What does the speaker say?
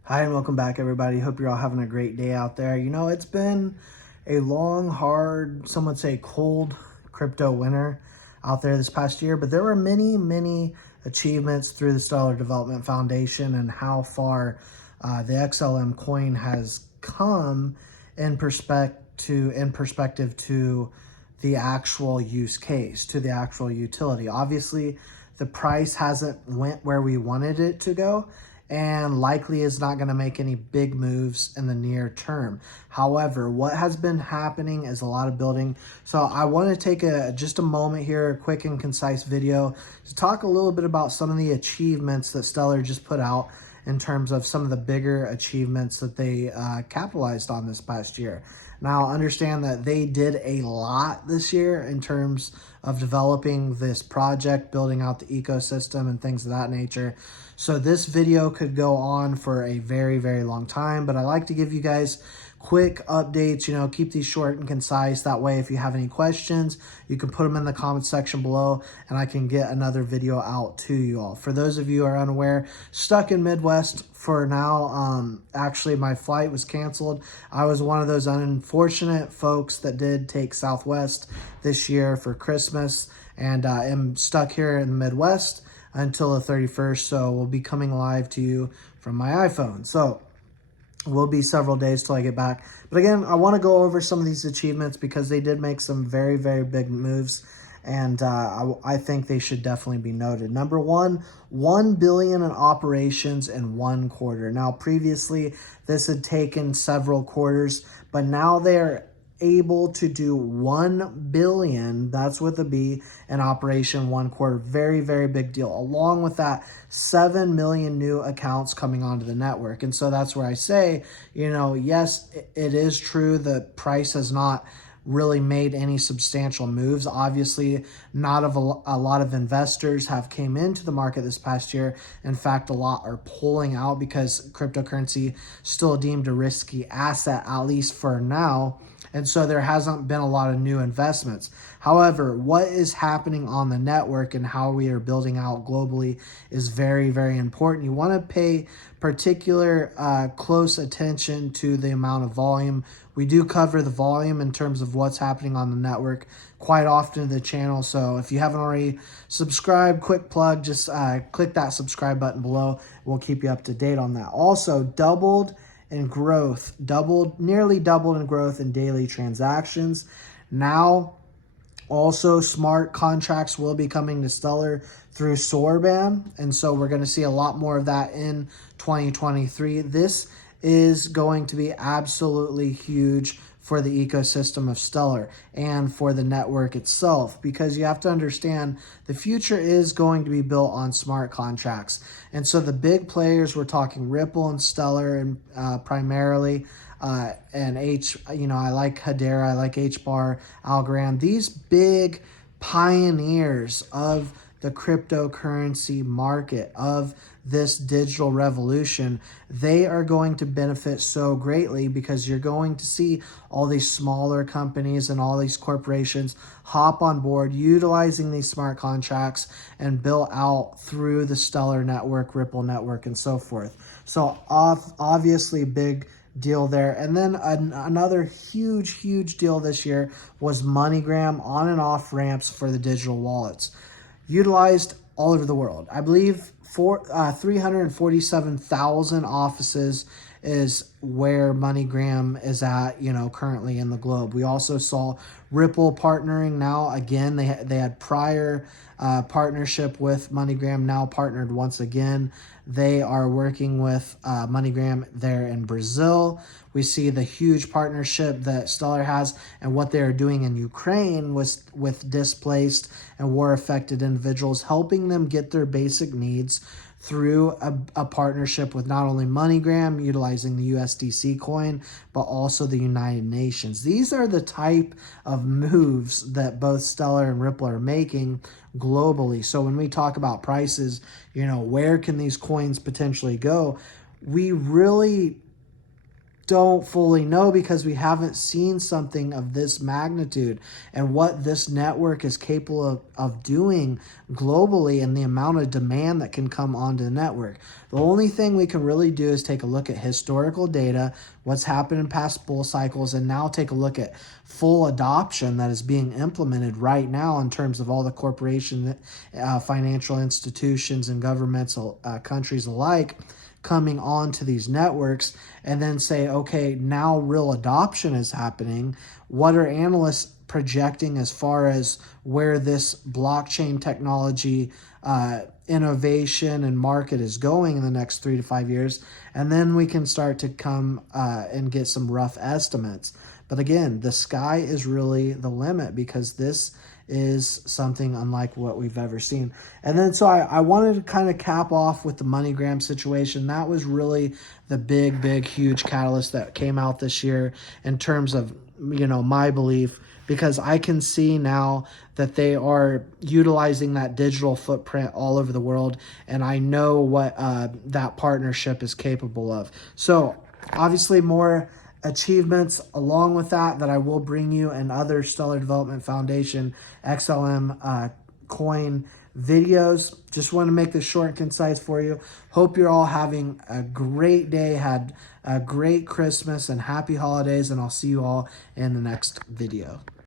Hi and welcome back, everybody. Hope you're all having a great day out there. You know, it's been a long, hard, some would say cold crypto winter out there this past year, but there were many achievements through the Stellar Development Foundation and how far the XLM coin has come in perspective to the actual use case, to the actual utility. Obviously, the price hasn't went where we wanted it to go, and likely is not going to make any big moves in the near term. However, what has been happening is a lot of building. So I want to take just a moment here, a quick and concise video to talk a little bit about some of the achievements that Stellar just put out in terms of some of the bigger achievements that they capitalized on this past year. Now, understand that they did a lot this year in terms of developing this project, building out the ecosystem and things of that nature. So this video could go on for a very long time, but I like to give you guys quick updates, you know, keep these short and concise. That way, if you have any questions, you can put them in the comment section below and I can get another video out to you all. For those of you who are unaware, stuck in Midwest for now. Actually, my flight was canceled. I was one of those unfortunate folks that did take Southwest this year for Christmas, and am stuck here in the Midwest until the 31st. So we'll be coming live to you from my iPhone. So will be several days till I get back. But again, I want to go over some of these achievements because they did make some very big moves, and I think they should definitely be noted. Number one, 1 billion in operations in 1 quarter. Now, previously, this had taken several quarters, but now they're able to do 1 billion, that's with a B, in operation 1 quarter. Very big deal. Along with that, 7 million new accounts coming onto the network. And so that's where I say, you know, yes, it is true that price has not really made any substantial moves. Obviously, not a lot of investors have came into the market this past year. In fact, a lot are pulling out because cryptocurrency still deemed a risky asset, at least for now. And so there hasn't been a lot of new investments. However, what is happening on the network and how we are building out globally is very important. You want to pay particular close attention to the amount of volume. We do cover the volume in terms of what's happening on the network quite often to the channel. So if you haven't already subscribed, quick plug, just click that subscribe button below. We'll keep you up to date on that. Also, nearly doubled in growth in daily transactions. Now, also smart contracts will be coming to Stellar through Sorban, and so we're going to see a lot more of that in 2023. This is going to be absolutely huge for the ecosystem of Stellar and for the network itself, because you have to understand the future is going to be built on smart contracts. And so the big players, we're talking Ripple and Stellar and primarily, and I like Hedera, I like HBAR, Algorand, these big pioneers of the cryptocurrency market, of this digital revolution, they are going to benefit so greatly because you're going to see all these smaller companies and all these corporations hop on board utilizing these smart contracts and built out through the Stellar network, Ripple network, and so forth. So obviously big deal there. And then another huge deal this year was MoneyGram on and off ramps for the digital wallets, utilized all over the world. I believe 347,000 offices is where MoneyGram is at, currently in the globe. We also saw Ripple partnering now again. They had prior partnership with MoneyGram, now partnered once again. They are working with MoneyGram there in Brazil. We see the huge partnership that Stellar has and what they are doing in Ukraine with displaced and war-affected individuals, helping them get their basic needs through a partnership with not only MoneyGram, utilizing the USDC coin, but also the United Nations. These are the type of moves that both Stellar and Ripple are making globally. So when we talk about prices, where can these coins potentially go? We really don't fully know because we haven't seen something of this magnitude and what this network is capable of doing globally and the amount of demand that can come onto the network. The only thing we can really do is take a look at historical data, what's happened in past bull cycles, and now take a look at full adoption that is being implemented right now in terms of all the corporation, financial institutions and governments, countries alike, coming onto these networks, and then say, okay, now real adoption is happening. What are analysts projecting as far as where this blockchain technology innovation and market is going in the next 3 to 5 years? And then we can start to come and get some rough estimates. But again, the sky is really the limit, because this is something unlike what we've ever seen. And then so I wanted to kind of cap off with the MoneyGram situation. That was really the big, huge catalyst that came out this year in terms of, you know, my belief, because I can see now that they are utilizing that digital footprint all over the world, and I know what that partnership is capable of. So obviously more achievements along with that I will bring you, and other Stellar Development Foundation XLM coin videos. Just want to make this short and concise for you. Hope you're all having a great day, had a great Christmas and happy holidays, and I'll see you all in the next video.